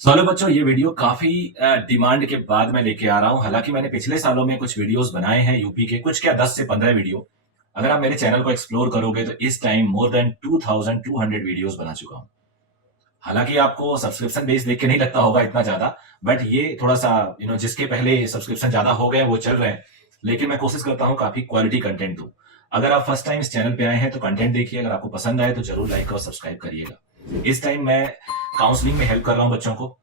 Hello बच्चों, ये video काफी डिमांड के बाद मैं लेके आ रहा हूं। हालांकि मैंने पिछले सालों में कुछ वीडियोस बनाए हैं यूपी के, कुछ क्या 10 से 15 वीडियो। अगर आप मेरे चैनल को एक्सप्लोर करोगे तो इस टाइम मोर देन 2200 वीडियोस बना चुका हूं। हालांकि आपको सब्सक्रिप्शन बेस देख के नहीं लगता होगा इतना ज्यादा, बट ये थोड़ा सा जिसके पहले सब्सक्रिप्शन ज्यादा हो गए वो चल रहे हैं। लेकिन मैं कोशिश करता हूँ काफी क्वालिटी कंटेंट दूं। अगर आप फर्स्ट टाइम इस चैनल पे आए हैं तो कंटेंट देखिए, अगर आपको पसंद आए तो जरूर लाइक और सब्सक्राइब करिएगा। इस टाइम मैं काउंसलिंग में हेल्प कर रहा हूँ बच्चों को।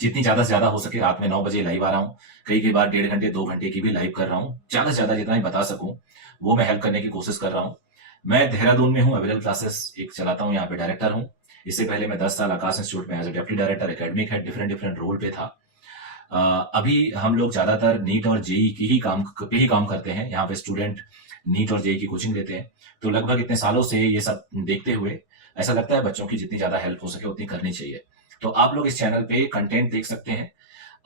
जितनी ज्यादा से ज्यादा हो सके रात में 9 बजे लाइव आ रहा हूँ। कई बार 1.5 घंटे 2 घंटे की भी लाइव कर रहा हूँ। ज्यादा से ज्यादा जितना ही बता सकूं वो मैं हेल्प करने की कोशिश कर रहा हूँ। मैं देहरादून में हूँ, अवेलेबल क्लासेस एक चलाता हूँ, यहाँ पे डायरेक्टर हूँ। इससे पहले मैं 10 साल आकाश इंस्टीट्यूट में as a deputy director academic है डिफरेंट डिफरेंट रोल पे था। अभी हम लोग ज्यादातर नीट और जेई की ही काम करते हैं। यहाँ पे स्टूडेंट नीट और जेई की कोचिंग लेते हैं। तो लगभग इतने सालों से ये सब देखते हुए ऐसा लगता है बच्चों की जितनी ज्यादा हेल्प हो सके उतनी करनी चाहिए। तो आप लोग इस चैनल पे कंटेंट देख सकते हैं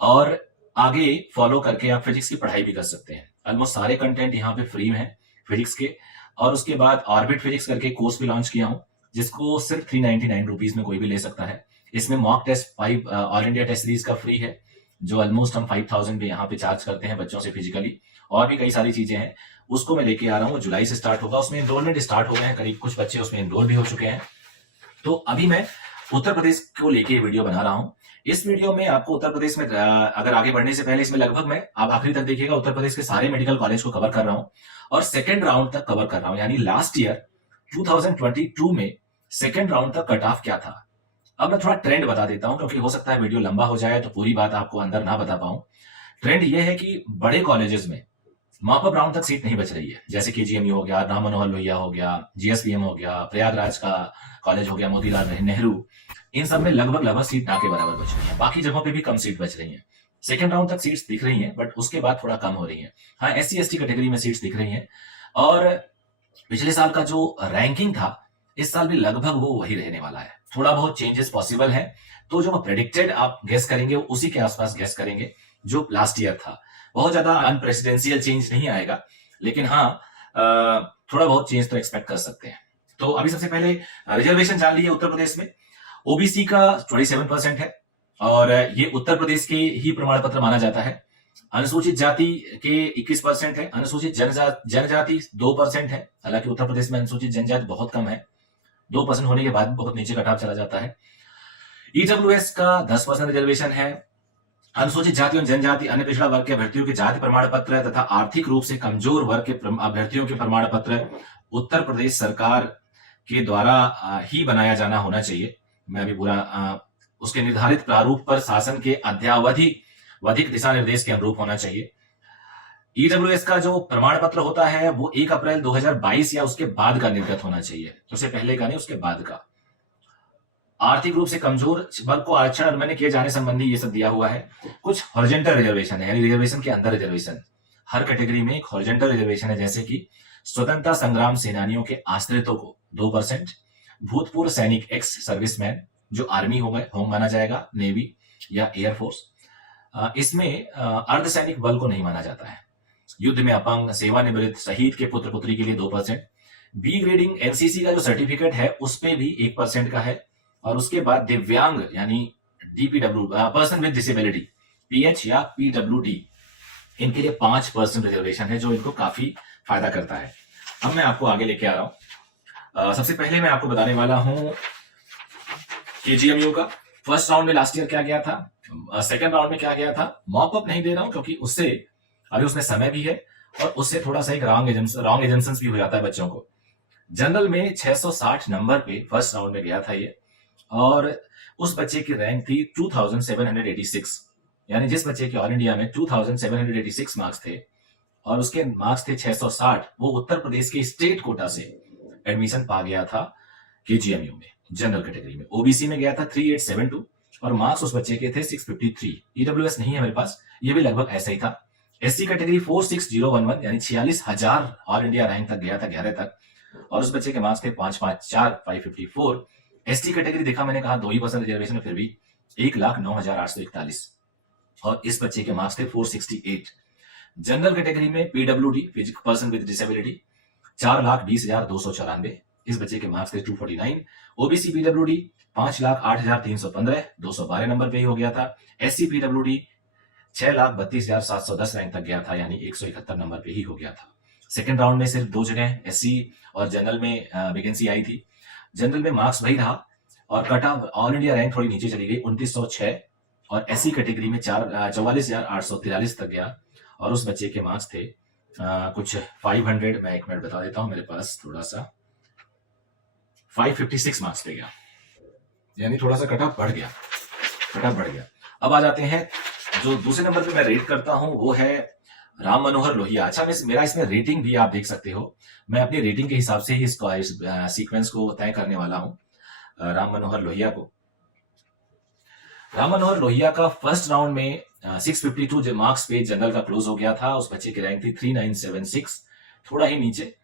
और आगे फॉलो करके आप फिजिक्स की पढ़ाई भी कर सकते हैं। ऑलमोस्ट सारे कंटेंट यहाँ पे फ्री में है फिजिक्स के। और उसके बाद ऑर्बिट फिजिक्स करके कोर्स भी लॉन्च किया हूँ, जिसको सिर्फ 399 रुपीज में कोई भी ले सकता है। इसमें mock test 5 all India test series का फ्री है, जो ऑलमोस्ट हम 5000 पे यहाँ पे चार्ज करते हैं बच्चों से फिजिकली। और भी कई सारी चीजें हैं, उसको मैं लेके आ रहा हूँ। जुलाई से स्टार्ट होगा, उसमें एनरोलमेंट स्टार्ट हो गए हैं, करीब कुछ बच्चे उसमें एनरोल भी हो चुके हैं। तो अभी मैं उत्तर प्रदेश को लेके वीडियो बना रहा हूं। इस वीडियो में आपको उत्तर प्रदेश में अगर आगे बढ़ने से पहले इसमें लगभग मैं आप आखिरी तक देखिएगा, उत्तर प्रदेश के सारे मेडिकल कॉलेज को कवर कर रहा हूं और सेकेंड राउंड तक कवर कर रहा हूं। यानी लास्ट ईयर 2022 में सेकेंड राउंड तक कट ऑफ क्या था। अब मैं थोड़ा ट्रेंड बता देता हूं, क्योंकि हो सकता है वीडियो लंबा हो जाए तो पूरी बात आपको अंदर ना बता पाऊं। ट्रेंड यह है कि बड़े कॉलेजेस में मॉपअप राउंड तक सीट नहीं बच रही है। जैसे कि जीएमयू हो गया, राम मनोहर लोहिया हो गया, जीएसपीएम हो गया, प्रयागराज का कॉलेज हो गया, मोतीलाल नेहरू, इन सब में लगभग लगभग सीट ना के बराबर बच रही है। बाकी जगहों पे भी कम सीट बच रही है। सेकेंड राउंड तक सीट्स दिख रही हैं, बट उसके बाद थोड़ा कम हो रही है। हाँ, एससी एसटी कैटेगरी में सीट्स दिख रही हैं। और पिछले साल का जो रैंकिंग था इस साल भी लगभग वो वही रहने वाला है। थोड़ा बहुत चेंजेस पॉसिबल है। तो जो प्रेडिक्टेड आप गेस करेंगे उसी के आसपास गेस करेंगे जो लास्ट ईयर था। बहुत ज्यादा अनप्रेसिडेंशियल चेंज नहीं आएगा, लेकिन हाँ थोड़ा बहुत चेंज तो एक्सपेक्ट कर सकते हैं। तो अभी सबसे पहले रिजर्वेशन जान लीजिए। उत्तर प्रदेश में ओबीसी का 27% है और ये उत्तर प्रदेश के ही प्रमाण पत्र माना जाता है। अनुसूचित जाति के 21% है, अनुसूचित जनजाति 2% है। हालांकि उत्तर प्रदेश में अनुसूचित जनजाति बहुत कम है, 2% होने के बाद बहुत नीचे कटाव चला जाता है। ईडब्ल्यूएस का 10% रिजर्वेशन है। अनुसूचित जाति और जनजाति अन्य पिछड़ा वर्ग के अभ्यर्थियों के जाति प्रमाण पत्र तथा आर्थिक रूप से कमजोर वर्ग के अभ्यर्थियों के प्रमाण पत्र उत्तर प्रदेश सरकार के द्वारा ही बनाया जाना होना चाहिए। मैं अभी पूरा उसके निर्धारित प्रारूप पर शासन के अद्यावधिक दिशा निर्देश के अनुरूप होना चाहिए। ईडब्ल्यूएस का जो प्रमाण पत्र होता है वो 1 अप्रैल 2022 या उसके बाद का निर्गत होना चाहिए, उससे पहले का नहीं, उसके बाद का। आर्थिक रूप से कमजोर वर्ग को आरक्षण अनुमति किए जाने संबंधी ये सब दिया हुआ है। कुछ हॉरिजॉन्टल रिजर्वेशन है, यानी रिजर्वेशन के अंदर रिजर्वेशन। हर कैटेगरी में एक हॉरिजॉन्टल रिजर्वेशन है, जैसे कि स्वतंत्रता संग्राम सेनानियों के आश्रितों को 2%, भूतपूर्व सैनिक एक्स सर्विसमैन जो आर्मी हो माना जाएगा, नेवी या एयरफोर्स। इसमें अर्धसैनिक बल को नहीं माना जाता है। युद्ध में अपंग, सेवानिवृत्त, शहीद के पुत्र पुत्री के लिए 2%। बी ग्रेडिंग एनसीसी का जो सर्टिफिकेट है उस पे भी 1% का है। और उसके बाद दिव्यांग यानी डीपीडब्ल्यू पर्सन विद डिसेबिलिटी, पीएच या पीडब्ल्यूडी, इनके लिए 5% रिजर्वेशन है, जो इनको काफी फायदा करता है। अब मैं आपको आगे लेके आ रहा हूं। सबसे पहले मैं आपको बताने वाला हूं केजीएमयू का फर्स्ट राउंड में लास्ट ईयर क्या गया था, सेकंड राउंड में क्या गया था। मॉकअप नहीं दे रहा हूं क्योंकि उससे अभी उसमें समय भी है और उससे थोड़ा सा एक रॉन्ग एजम्पशंस भी हो जाता है बच्चों को। जनरल में 660 नंबर पे फर्स्ट राउंड में गया था ये, और उस बच्चे की रैंक थी 2786। यानी जिस बच्चे के ऑल इंडिया में 2786 मार्क्स थे और उसके मार्क्स थे 660, वो उत्तर प्रदेश के स्टेट कोटा से एडमिशन पा गया था केजीएमयू में। जनरल कैटेगरी में ओबीसी में गया था 3872 और मार्क्स उस बच्चे के थे 653। ईडब्ल्यूएस नहीं है मेरे पास, ये भी लगभग ऐसा ही था। एससी कैटेगरी 46011 यानी 46,000 ऑल इंडिया रैंक तक गया था 11 तक, और उस बच्चे के मार्क्स थे 554 554। एसटी कैटेगरी देखा मैंने कहा 2% रिजर्वेशन में फिर भी 1,09,841 और इस बच्चे के मार्क्स थे 468। जनरल कैटेगरी में पीडब्ल्यूडी पर्सन विद डिसेबिलिटी 4,20,294, इस बच्चे के मार्क्स थे 249। ओबीसी पीडब्ल्यूडी 5,08,315 212 नंबर पे ही हो गया था। एससी पीडब्ल्यूडी 6,32,710 रैंक तक गया था, यानी 171 नंबर पे ही हो गया था। सेकंड राउंड में सिर्फ 2 जगह एससी और जनरल में वैकेंसी आई थी। जनरल में मार्क्स वही रहा और cut off all India rank थोड़ी नीचे चली गई 2906, और एससी कैटेगरी में 44,843 तक गया, और उस बच्चे के मार्क्स थे कुछ 500, मैं 1 मिनट बता देता हूं, मेरे पास थोड़ा सा 556 मार्क्स पे गया, यानी थोड़ा सा कट ऑफ बढ़ गया। अब आ जाते हैं, जो दूसरे नंबर पे मैं रेट करता हूं वो है राम मनोहर लोहिया। अच्छा, मेरा इसमें रेटिंग भी आप देख सकते हो, मैं अपनी रेटिंग के हिसाब से ही इस सीक्वेंस को तय करने वाला हूं। राम मनोहर लोहिया का फर्स्ट राउंड में 652 जो मार्क्स पे जनरल का क्लोज हो गया था। उस बच्चे की रैंक थी 3976, थोड़ा ही नीचे।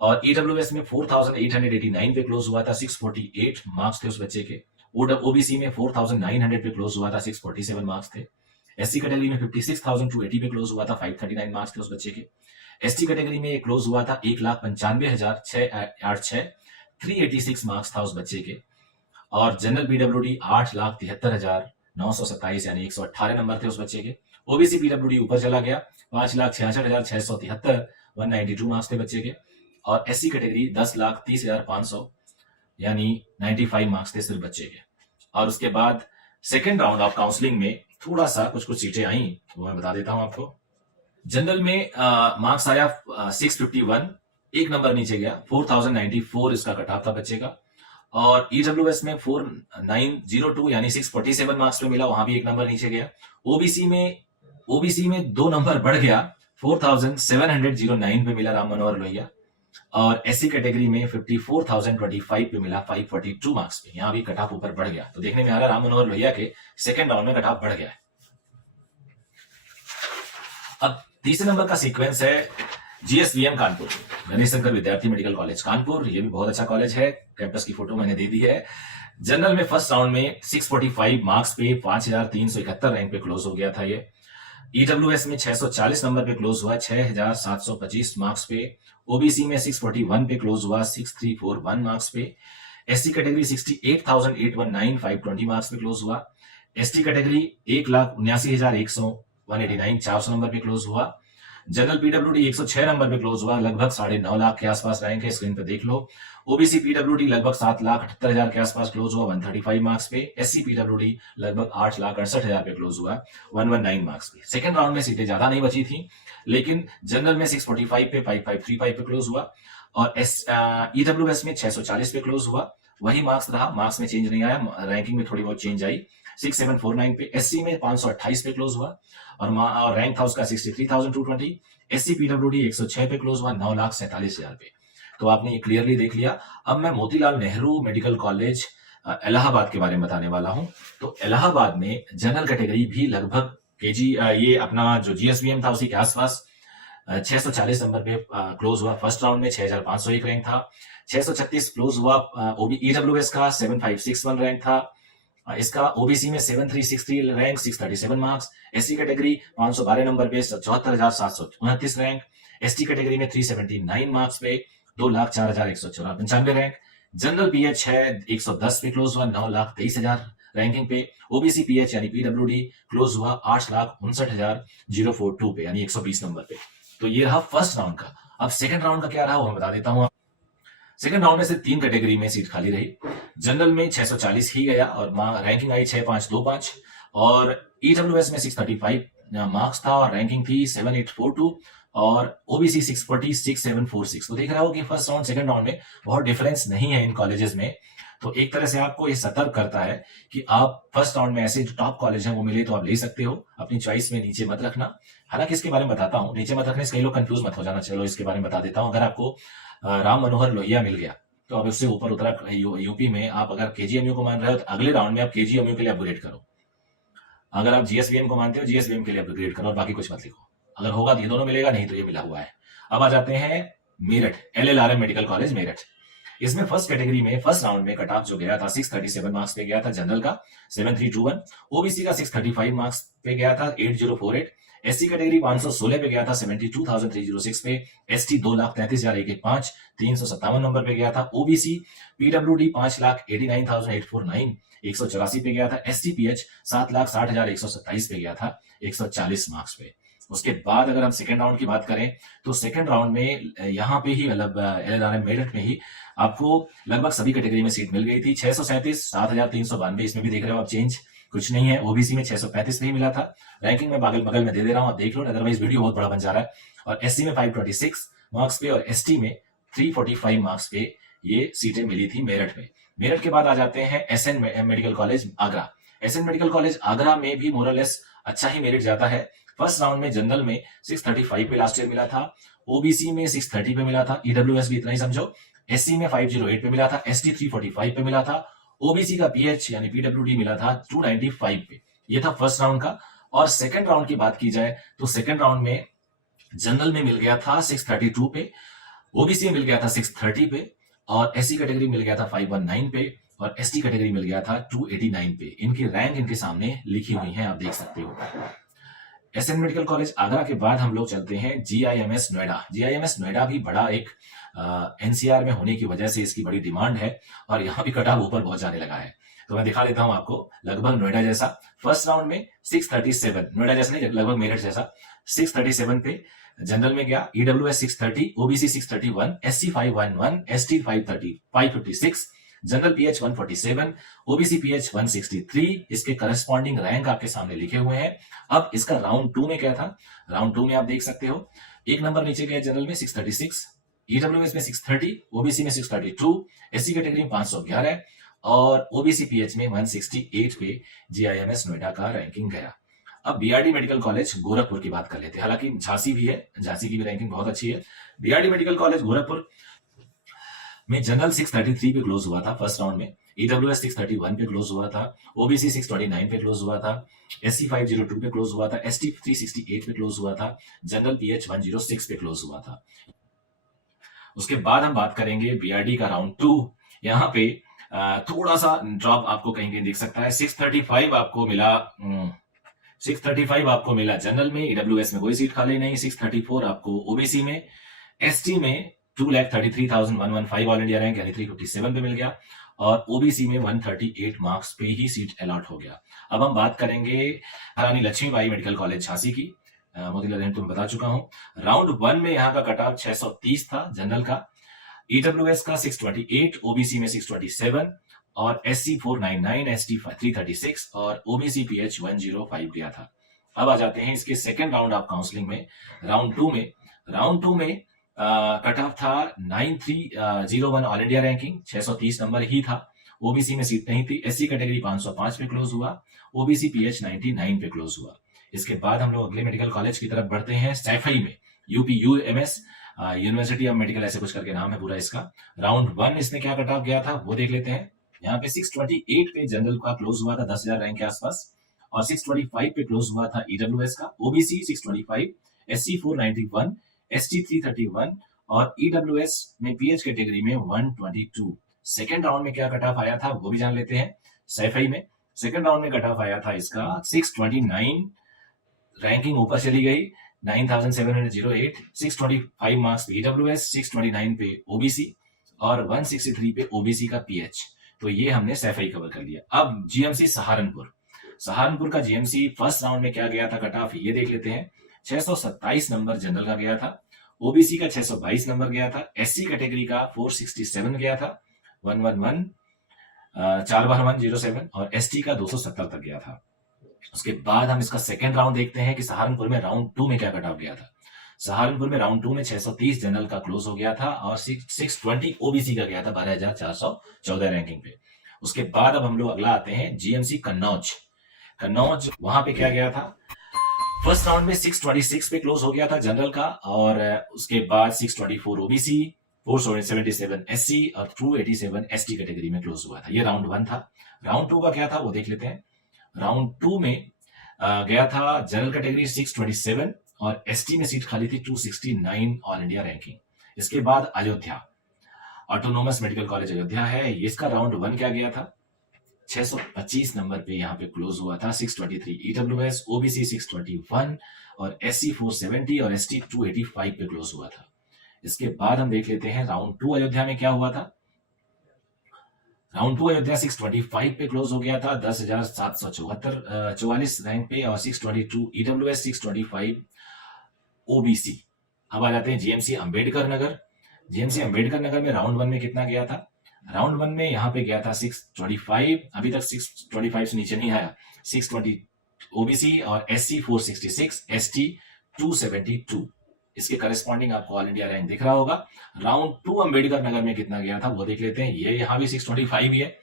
और ईडब्ल्यूएस में 4889 पे क्लोज हुआ था, 648 मार्क्स थे उस बच्चे के। ओबीसी में 4900 पे क्लोज हुआ था, 647 मार्क्स थे। एससी कैटेगरी में 56,280 पे क्लोज हुआ था, 539 मार्क्स थे उस बच्चे के। एसटी कैटेगरी में क्लोज हुआ था 1,95,686, 386 मार्क्स था उस बच्चे के। और जनरल पीडब्ल्यूडी 8,73,927, यानी 118 नंबर थे उस बच्चे के। ओबीसी पीडब्ल्यूडी ऊपर चला गया 5,66,673, 192 मार्क्स थे बच्चे के। और एससी कैटेगरी 10,30,500, यानी 95 मार्क्स थे सिर्फ बच्चे के। और उसके बाद सेकेंड राउंड ऑफ काउंसलिंग में थोड़ा सा कुछ सीटें आई, वो मैं बता देता हूं आपको। जनरल में मार्क्स आया 651, 1 नंबर नीचे गया, 4094 इसका कट ऑफ था बच्चे का। और ईडब्ल्यूएस में 4902, यानी 647 मार्क्स पे मिला, वहां भी 1 नंबर नीचे गया। ओबीसी में 2 नंबर बढ़ गया, 4709 पे मिला राम मनोहर लोहिया। और एससी कैटेगरी में 54,025 पे मिला, 542 मार्क्स पे, यहां भी कट ऑफ ऊपर बढ़ गया। तो देखने में आ रहा राम मनोहर लोहिया के सेकंड राउंड में कट ऑफ बढ़ गया है। अब तीसरे नंबर का सीक्वेंस है जीएसवीएम कानपुर, गणेश शंकर विद्यार्थी मेडिकल कॉलेज कानपुर। ये भी बहुत अच्छा कॉलेज है, कैंपस की फोटो मैंने दे दी है। जनरल में फर्स्ट राउंड में 645 मार्क्स पे 5,371 रैंक पे क्लोज हो गया था ये। ईडब्ल्यूएस में 640 नंबर पे क्लोज हुआ, 6,725 मार्क्स पे। ओबीसी में 641 पे क्लोज हुआ, 6,341 मार्क्स पे। एससी कैटेगरी 68,819, 520 मार्क्स पे क्लोज हुआ। एसटी कैटेगरी 1,79,100, 189, 400 नंबर पे क्लोज हुआ। जनरल पीडब्ल्यूडी 106 नंबर पे क्लोज हुआ, लगभग 9.5 लाख के आसपास रैंक है, स्क्रीन पे देख लो। ओबीसी पीडब्ल्यूडी लगभग 7,78,000 के आसपास क्लोज हुआ, 135 मार्क्स पे। एससी पीडब्ल्यूडी लगभग 8,68,000 पे क्लोज हुआ, 119 मार्क्स पे। सेकंड राउंड में सीटें ज्यादा नहीं बची थी, लेकिन जनरल में 645 पे 5535 पे क्लोज हुआ, और ईडब्ल्यूएस में 640 पे क्लोज हुआ, वही मार्क्स रहा, मार्क्स में चेंज नहीं आया, रैंकिंग में थोड़ी बहुत चेंज आई, 6749 पे। एससी में 528 पे क्लोज हुआ, और रैंक था उसका 63,220। एससी पीडब्ल्यूडी 106 पे क्लोज हुआ, 9,47,000 पे। तो आपने ये क्लियरली देख लिया। अब मैं मोतीलाल नेहरू मेडिकल कॉलेज इलाहाबाद के बारे में बताने वाला हूं। तो इलाहाबाद में जनरल कैटेगरी भी लगभग केजी, ये अपना जो जीएसवीएम था उसी के आसपास 640 नंबर पे क्लोज हुआ। फर्स्ट राउंड में 6,501 रैंक था। 636 क्लोज हुआ ईडब्ल्यूएस का, 7,561 रैंक था इसका। ओबीसी में 7,363 rank, 637 marks. SC category 512 number पे 74,729 रैंक। एसटी कैटेगरी में 379 मार्क्स पे 2,04,195 रैंक। जनरल पीएच है 110 पे क्लोज हुआ, 9,23,000 रैंकिंग पे। ओबीसी पीएच यानी पीडब्ल्यूडी क्लोज हुआ 8,59,042 पे, यानी 120 नंबर पे। तो ये रहा फर्स्ट राउंड का। अब सेकंड राउंड का क्या रहा वो मैं बता देता हूं। सेकंड राउंड में से 3 कैटेगरी में सीट खाली रही। जनरल में 640 ही गया और रैंकिंग आई 6,525, और ईडब्ल्यूएस में 635 मार्क्स था और रैंकिंग थी 7,842, और ओबीसी 640, 6,746। तो देख रहा हो कि फर्स्ट राउंड सेकंड राउंड में बहुत डिफरेंस नहीं है इन कॉलेजेस में। तो एक तरह से आपको ये सतर्क करता है कि आप फर्स्ट राउंड में ऐसे जो टॉप कॉलेज हैं वो मिले तो आप ले सकते हो, अपनी चॉइस में नीचे मत रखना। हालांकि इसके बारे में बताता हूं, नीचे मत रखने से कई लोग कंफ्यूज मत हो जाना। चलो इसके बारे में बता देता हूं। अगर आपको राम मनोहर लोहिया मिल गया तो अब उससे ऊपर उतरा यूपी में आप अगर केजीएमयू को मान रहे हो तो अगले राउंड में आप केजीएमयू के लिए अपग्रेड करो। अगर आप जीएसवीएम को मानते हो जीएसवीएम के लिए अपग्रेड करो और बाकी कुछ मत लिखो। अगर होगा तो ये दोनों मिलेगा, नहीं तो ये मिला हुआ है। अब आ जाते हैं Meerut, LLRM medical college Meerut. इसमें फर्स्ट कैटेगरी में फर्स्ट राउंड में कट ऑफ जो गया था 637 मार्क्स पे गया था जनरल का, 7321। ओबीसी का 635 मार्क्स पे गया था, 8048। एससी कैटेगरी 516 पे गया था 72,306 पे, एसटी 2,33,115 357 नंबर पे गया था, ओबीसी पीडब्ल्यूडी 5,89,849 184 पे गया था, एसटीपीएच 7,60,127 पे गया था 140 मार्क्स पे। उसके बाद अगर हम सेकंड राउंड की बात करें तो सेकंड राउंड में यहाँ पे ही मतलब LLRM मेरठ में ही आपको लगभग सभी कैटेगरी में सीट मिल गई थी। 637 7,392 इसमें भी देख रहे हो आप चेंज कुछ नहीं है। ओबीसी में 635 नहीं मिला था। रैंकिंग में बगल में दे रहा हूं, आप देख लो, अदरवाइज वीडियो बहुत बड़ा बन जा रहा है। और एससी में 526 मार्क्स पे और एसटी में 345 मार्क्स पे ये सीटें मिली थी मेरठ में। मेरठ के बाद आ जाते हैं SN medical college Agra. SN medical college Agra में भी मोरलेस अच्छा ही मेरिट जाता है। फर्स्ट राउंड में जनरल में 635 पे लास्ट ईयर मिला था, ओबीसी में 630 पे मिला था, ईडब्ल्यूएस भी इतना ही समझो, एससी में 508 पे मिला था, एसटी 345 पे मिला था, ओबीसी का पीएच यानी पीडब्ल्यूडी मिला था 295 पे। ये था फर्स्ट राउंड का। और सेकंड राउंड की बात की जाए तो सेकंड राउंड में जनरल में मिल गया था 632 पे, ओबीसी में मिल गया था 630 पे, और एससी कैटेगरी मिल गया था 519 पे, और एसटी कैटेगरी मिल गया था 289 पे। इनकी रैंक इनके सामने लिखी हुई है, आप देख सकते हो। एसएन मेडिकल कॉलेज आगरा के बाद हम लोग चलते हैं जीआईएमएस नोएडा। जीआईएमएस नोएडा भी बड़ा एक एनसीआर में होने की वजह से इसकी बड़ी डिमांड है और यहाँ भी कट ऑफ ऊपर बहुत जाने लगा है। तो मैं दिखा देता हूं आपको, लगभग नोएडा जैसा। फर्स्ट राउंड में 637, नोएडा जैसा नहीं, लगभग मेरठ जैसा 637 पे जनरल में गया, EWS 630, OBC 631, SC 511, ST 556, general pH 147, OBC pH 163। इसके करस्पॉन्डिंग रैंक आपके सामने लिखे हुए हैं। अब इसका राउंड 2 में क्या था, राउंड 2 में आप देख सकते हो, एक नंबर नीचे गया जनरल में 636, ईडब्ल्यूएस में 630, ओबीसी में 632, एससी कैटेगरी में 511 और ओबीसी पीएच में 168 पे जीआईएमएस नोएडा का रैंकिंग गया। अब बीआरडी मेडिकल कॉलेज गोरखपुर की बात कर लेते हैं। हालांकि झांसी भी है, झांसी की भी रैंकिंग बहुत अच्छी है। बीआरडी मेडिकल कॉलेज गोरखपुर में जनरल 633 पे क्लोज हुआ था फर्स्ट राउंड में, ईडब्ल्यूएस 631 पे क्लोज हुआ था, ओबीसी 629 पे क्लोज हुआ था, एससी 502 पे क्लोज हुआ था, एसटी 368 पे क्लोज हुआ था, जनरल पीएच 106 पे क्लोज हुआ था। उसके बाद हम बात करेंगे बीआरडी का राउंड 2। यहाँ पे थोड़ा सा ड्रॉप आपको कहीं कहीं दिख सकता है। 635 आपको मिला, 635 आपको मिला जनरल में, ईडब्ल्यूएस में कोई सीट खाली नहीं। 634 आपको ओबीसी में, एसटी में 2,33,115 ऑल इंडिया रैंक यानी 357 पे मिल गया, और ओबीसी में 138 मार्क्स पे ही सीट अलॉट हो गया। अब हम बात करेंगे रानी लक्ष्मीबाई मेडिकल कॉलेज झांसी की। मोतीलाल नेहरू तुम्हें बता चुका हूं। राउंड 1 में यहाँ का कट ऑफ 630 था जनरल का, ईडब्ल्यूएस का 628, ओबीसी में 627 और एससी 499, एसटी 336 और ओबीसी पीएच 105 गया था। अब आ जाते हैं इसके सेकेंड राउंड ऑफ काउंसलिंग में। राउंड 2 में कट ऑफ था 9301 ऑल इंडिया रैंकिंग, 630 नंबर ही था। ओबीसी में सीट नहीं थी। एससी कैटेगरी 505 पे क्लोज हुआ, ओबीसी पीएच 99 पे क्लोज हुआ। इसके बाद हम लोग अगले मेडिकल कॉलेज की तरफ बढ़ते हैं, सैफई में, UP UMS university of medical, ऐसे कुछ करके नाम है पूरा इसका। राउंड 1 इसने क्या कट ऑफ गया था वो देख लेते हैं। यहाँ पे 628 पे जनरल का क्लोज हुआ था 10,000 रैंक के आसपास, और 625 पे क्लोज हुआ था ईडब्ल्यूएस का, ओबीसी 625, एससी 491, एसटी 331 और ईडब्ल्यूएस में पीएच कैटेगरी में 122। सेकेंड राउंड में क्या कट ऑफ आया था वो भी जान लेते हैं। सैफई में सेकेंड राउंड में कट ऑफ आया था इसका 629, रैंकिंग ऊपर चली गई 9,708, 625 मार्क्स पे ईडब्ल्यूएस, 629 पे ओबीसी और 163 पे ओबीसी का पीएच। तो ये हमने सैफई कवर कर लिया। अब जीएमसी सहारनपुर का जीएमसी फर्स्ट राउंड में क्या गया था कट ऑफ ये देख लेते हैं। 627 नंबर जनरल का गया था, ओबीसी का 622 नंबर गया था, एससी कैटेगरी का 467 गया था, 111 41107 और एसटी का 270 तक गया था। उसके बाद हम इसका सेकेंड राउंड देखते हैं कि सहारनपुर में राउंड 2 में क्या कट ऑफ गया था। सहारनपुर में राउंड 2 में 630 जनरल का क्लोज हो गया था और 620 ओबीसी का गया था 12,414 रैंकिंग पे। उसके बाद अब हम लोग अगला आते हैं जीएमसी कन्नौज। वहां पे क्या गया था, फर्स्ट राउंड में 626 पे क्लोज हो गया था जनरल का, और उसके बाद 624 ओबीसी, 477 एससी और 287 एसटी कैटेगरी में क्लोज हुआ था। ये राउंड 1 था। राउंड 2 का क्या था वो देख लेते हैं। राउंड 2 में गया था जनरल कैटेगरी 627 और एसटी में सीट खाली थी 269 ऑल इंडिया रैंकिंग। इसके बाद Ayodhya, autonomous medical college Ayodhya है, इसका राउंड 1 क्या गया था, 625 नंबर पे यहाँ पे क्लोज हुआ था। 623 ईडब्ल्यूएस, ओबीसी 621 और एससी 470 और एसटी 285 पे क्लोज हुआ था। इसके बाद हम देख लेते हैं राउंड 2 अयोध्या में क्या हुआ था। राउंड 2 अयोध्या 625 पे क्लोज हो गया था, 10,774 रैंक पे, और 622 ईडब्ल्यूएस, 625 ओबीसी। अब आ जाते हैं जीएमसी अंबेडकर नगर। जीएमसी अंबेडकर नगर में राउंड 1 में कितना गया था? राउंड 1 में यहाँ पे गया था 625, अभी तक 625 से नीचे नहीं आया। 620 ओबीसी और एससी 466, एसटी 272। इसके करस्पॉन्डिंग आपको ऑल इंडिया रैंक दिख रहा होगा। राउंड 2 अंबेडकर नगर में कितना गया था वो देख लेते हैं। ये यहाँ भी 625 ही है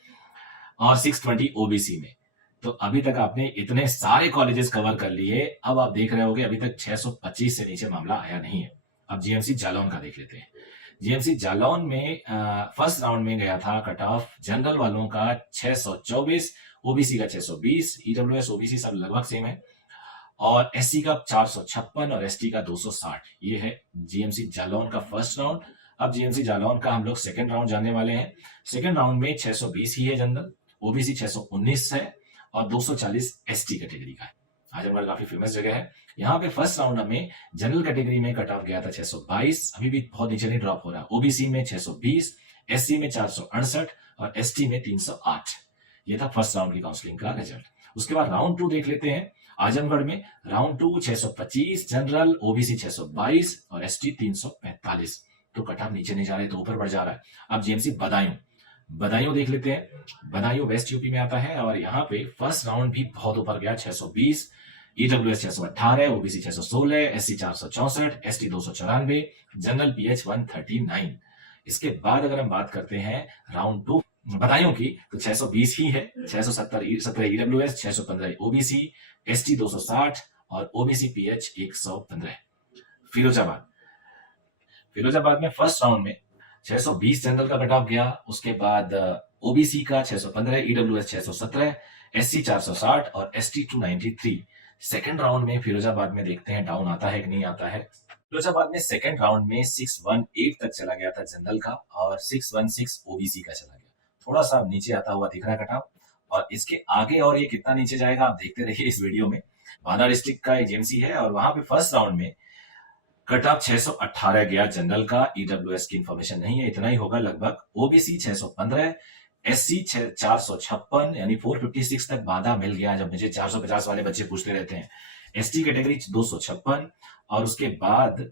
और 620 ओबीसी में। तो अभी तक आपने इतने सारे कॉलेजेस कवर कर लिए। अब आप देख रहे होगे अभी तक 625 से नीचे मामला आया नहीं है। अब जीएमसी जालौन का देख लेते हैं। जीएमसी जालौन में फर्स्ट राउंड में गया था कट ऑफ जनरल वालों का 624, ओबीसी का 620, ईडब्ल्यूएस ओबीसी सब लगभग सेम है, और एससी का 456 और एसटी का 260। ये है जीएमसी जालौन का फर्स्ट राउंड। अब जीएमसी जालौन का हम लोग सेकंड राउंड जानने वाले हैं। सेकंड राउंड में 620 ही है जनरल, ओबीसी 619 है और 240 एसटी कैटेगरी का है। आजमगढ़ काफी फेमस जगह है। यहाँ पे फर्स्ट राउंड में जनरल कैटेगरी में कट ऑफ गया था 622, अभी भी बहुत नीचे नहीं ड्रॉप हो रहा। ओबीसी में 620, एससी में 468 और एसटी में 308। ये था फर्स्ट राउंड की काउंसलिंग का रिजल्ट। उसके बाद राउंड 2 देख लेते हैं। आजमगढ़ में राउंड 2 625 जनरल, ओबीसी 622 और एसटी 345। तो कट ऑफ नीचे नहीं जा रहे तो ऊपर बढ़ जा रहा है। अब जीएमसी बदायूं, बदायूं देख लेते हैं। बदायूं वेस्ट यूपी में आता है और यहाँ पे फर्स्ट राउंड भी बहुत ऊपर गया, 620, EWS 618, OBC 616, SC 464, ST 294, general pH 139। इसके बाद अगर हम बात करते हैं राउंड 2 बदायूं की तो 620 ही है, 617 ईडब्ल्यूएस, 615 ओबीसी, एसटी 260 और ओबीसी पीएच 115। फिरोजाबाद, फिरोजाबाद में फर्स्ट राउंड में 620 जनरल का कट ऑफ गया। उसके बाद ओबीसी का 615, ईडब्ल्यूएस 617, एससी 460 और एसटी 293। सेकंड राउंड में फिरोजाबाद में देखते हैं डाउन आता है कि नहीं आता है। फिरोजाबाद में सेकंड राउंड में 618 तक चला गया था जनरल का और 616 ओबीसी का चला गया। थोड़ा सा नीचे आता हुआ दिख रहा है कट ऑफ, और इसके आगे और ये कितना नीचे जाएगा आप देखते रहिए इस वीडियो में। बांदा डिस्ट्रिक्ट का एजेंसी है और वहां पे फर्स्ट राउंड में कट ऑफ 618 गया जनरल का। ईडब्ल्यूएस की इंफॉर्मेशन नहीं है, इतना ही होगा लगभग। ओबीसी 615, एससी 456 यानी 456 तक बाधा मिल गया। जब मुझे 450 वाले बच्चे पूछते रहते हैं। एसटी कैटेगरी 256 और उसके बाद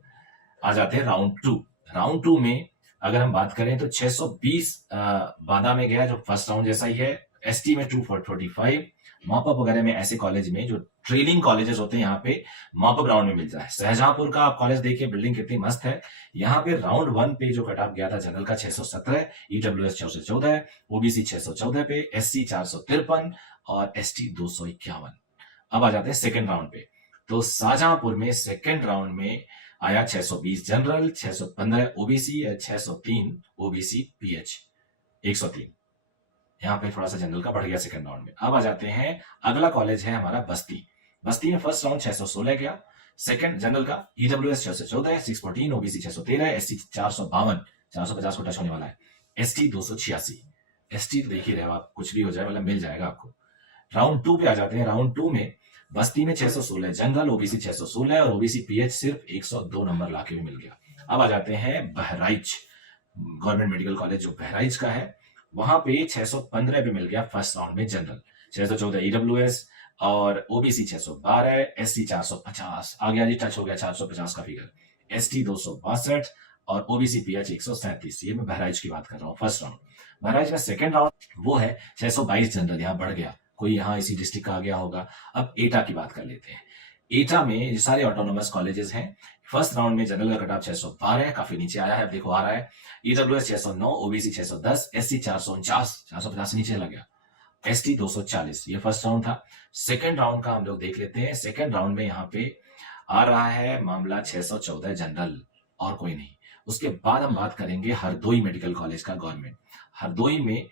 आ जाते हैं राउंड 2। राउंड 2 में अगर हम बात करें तो 620 बाधा में गया, जो फर्स्ट राउंड जैसा ही है। एसटी में 245, मॉपअप वगैरह में ऐसे कॉलेज में जो ट्रेनिंग कॉलेजेस होते हैं यहाँ पे मॉपअप राउंड में मिलता है। शाहजहांपुर का आप कॉलेज देखिए, बिल्डिंग कितनी मस्त है। यहाँ पे राउंड 1 पे जो कट ऑफ गया था जनरल का 617, ईडब्ल्यूएस 614, ओबीसी 614 पे, एससी 453 और एसटी 251। अब आ जाते हैं सेकेंड राउंड पे। तो शाहजहांपुर में सेकेंड राउंड में आया 620 जनरल, 615 ओबीसी, 603 ओबीसी पीएच 103। यहाँ पे थोड़ा सा जनरल का बढ़ गया सेकंड राउंड में। अब आ जाते हैं, अगला कॉलेज है हमारा बस्ती। बस्ती में फर्स्ट राउंड 616 गया, सेकंड जनरल का ईडब्ल्यूएस 614, 614 ओबीसी 613, एसटी 452, 450 को टच होने वाला है, एसटी 286। एसटी तो देख ही रहे हो आप, कुछ भी हो जाए मतलब मिल जाएगा आपको। राउंड 2 पे आ जाते हैं। राउंड 2 में बस्ती में 616 जनरल, ओबीसी 616 और ओबीसी पीएच सिर्फ 102 नंबर लाके भी मिल गया। अब आ जाते हैं बहराइच, गवर्नमेंट मेडिकल कॉलेज जो बहराइच का है, वहां पे 615 पे मिल गया फर्स्ट राउंड में जनरल, 614 ईडब्ल्यूएस और ओबीसी 612, एससी 450 आ गया जी, टच हो गया 450 का फिगर, एसटी 262 और ओबीसी पीएच 137। ये मैं बहराइच की बात कर रहा हूँ फर्स्ट राउंड। बहराइच में सेकंड राउंड वो है 622 जनरल, यहाँ बढ़ गया, कोई यहाँ इसी डिस्ट्रिक्ट का आ गया होगा। अब एटा की बात कर लेते हैं। एटा में सारे ऑटोनोमस कॉलेजेस हैं। फर्स्ट राउंड में जनरल का कट ऑफ 612, काफी नीचे आया है, अब देखो आ रहा है। ईडब्ल्यूएस 609, ओबीसी 610, एससी 449, 450 से नीचे लग गया, एसटी 240। ये फर्स्ट राउंड था। सेकंड राउंड का हम लोग देख लेते हैं। सेकंड राउंड में यहाँ पे आ रहा है मामला 614 जनरल और कोई नहीं। उसके बाद हम बात करेंगे हरदोई मेडिकल कॉलेज का, गवर्नमेंट हरदोई में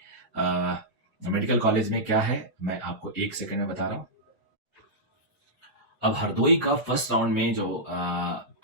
मेडिकल कॉलेज में क्या है मैं आपको एक सेकंड में बता रहा हूं। अब हरदोई का फर्स्ट राउंड में जो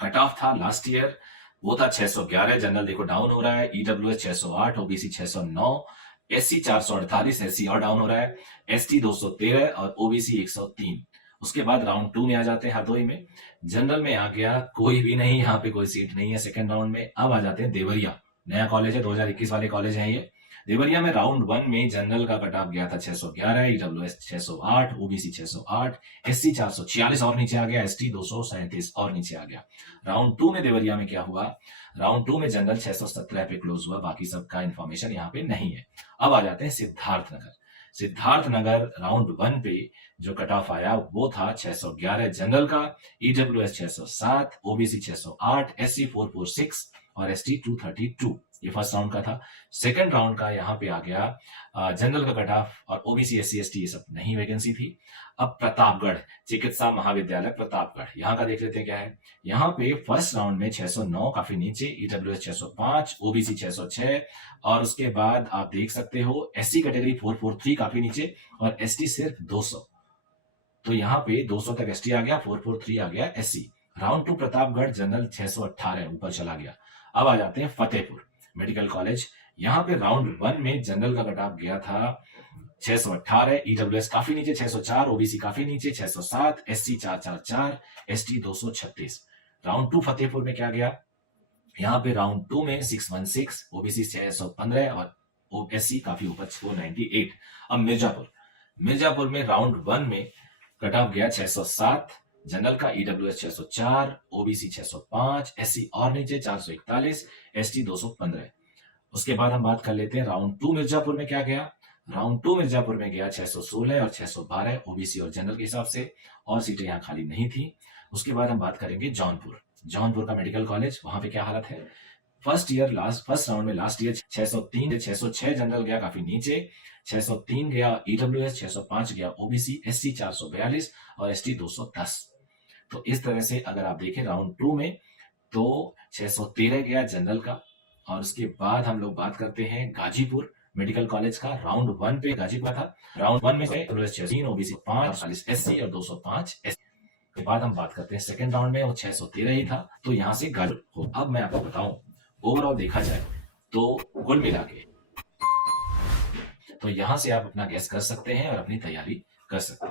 कट ऑफ था लास्ट ईयर वो था 611 जनरल, देखो डाउन हो रहा है। ईडब्ल्यूएस 608, ओबीसी 609, SC 448, SC और डाउन हो रहा है, ST 213 और OBC 103। उसके बाद राउंड 2 में आ जाते हैं हरदोई में। जनरल में आ गया कोई भी नहीं, यहाँ पे कोई सीट नहीं है सेकंड राउंड में। अब आ जाते हैं देवरिया, नया कॉलेज है, 2021 वाले कॉलेज हैं ये। देवरिया में राउंड 1 में जनरल का कट ऑफ गया था 611, EWS 608, OBC 608, SC 446 और नीचे आ गया, ST 237 और नीचे आ गया। राउंड 2 में देवरिया में क्या हुआ, राउंड 2 में जनरल 617 पे क्लोज हुआ, बाकी सबका इंफॉर्मेशन यहाँ पे नहीं है। अब आ जाते हैं सिद्धार्थनगर। सिद्धार्थनगर राउंड 1 पे जो कट ऑफ आया वो था 611 जनरल का, EWS 607, OBC 608, SC 446 और ST 232। ये फर्स्ट राउंड का था। सेकंड राउंड का यहाँ पे आ गया जनरल का कट ऑफ और OBC SC ST ये सब नहीं वैकेंसी थी। अब प्रतापगढ़ चिकित्सा महाविद्यालय प्रतापगढ़, यहाँ का देख लेते हैं क्या है। यहाँ पे फर्स्ट राउंड में 609 काफी नीचे, EWS 605, OBC 606 और उसके बाद आप देख सकते हो SC कैटेगरी 443 काफी नीचे और ST सिर्फ 200। तो यहाँ पे 200 तक ST आ गया, 443 आ गया SC। राउंड 2 प्रतापगढ़ जनरल 618 ऊपर चला गया। अब आ जाते हैं फतेहपुर मेडिकल कॉलेज। यहाँ पे राउंड 1 में जनरल का कट ऑफ गया था 618, EWS काफी नीचे 604, OBC काफी नीचे 607, SC 444, ST 236। राउंड 2 फतेहपुर में क्या गया, यहाँ पे राउंड 2 में 616, OBC 615 और SC काफी ऊपर 498। अब मिर्जापुर में राउंड 1 में कट ऑफ गया 607 जनरल का, EWS 604, OBC 605, SC और नीचे 441, ST 215। उसके बाद हम बात कर लेते हैं राउंड 2 मिर्जापुर में क्या गया। राउंड 2 मिर्जापुर में गया 616 और 612 OBC और जनरल के हिसाब से, और सीटें यहाँ खाली नहीं थी। उसके बाद हम बात करेंगे जौनपुर का मेडिकल कॉलेज। वहां पे क्या हालत है, फर्स्ट राउंड में लास्ट ईयर 603 606 जनरल गया काफी नीचे, 603 गया EWS, 605 गया OBC, SC 442 और ST 210। तो इस तरह से अगर आप देखें राउंड 2 में तो 613 गया जनरल का। और उसके बाद हम लोग बात करते हैं गाजीपुर मेडिकल कॉलेज का। राउंड 1 पे गाजीपुर था, राउंड 1 में से OBC 5, SC और 205 SC। के बाद हम बात करते हैं सेकंड राउंड में, वो 613 ही था। तो यहाँ से गाजीपुर, अब मैं आपको बताऊं ओवरऑल देखा जाए तो कुल मिला के, तो यहां से आप अपना गैस कर सकते हैं और अपनी तैयारी कर सकते हैं।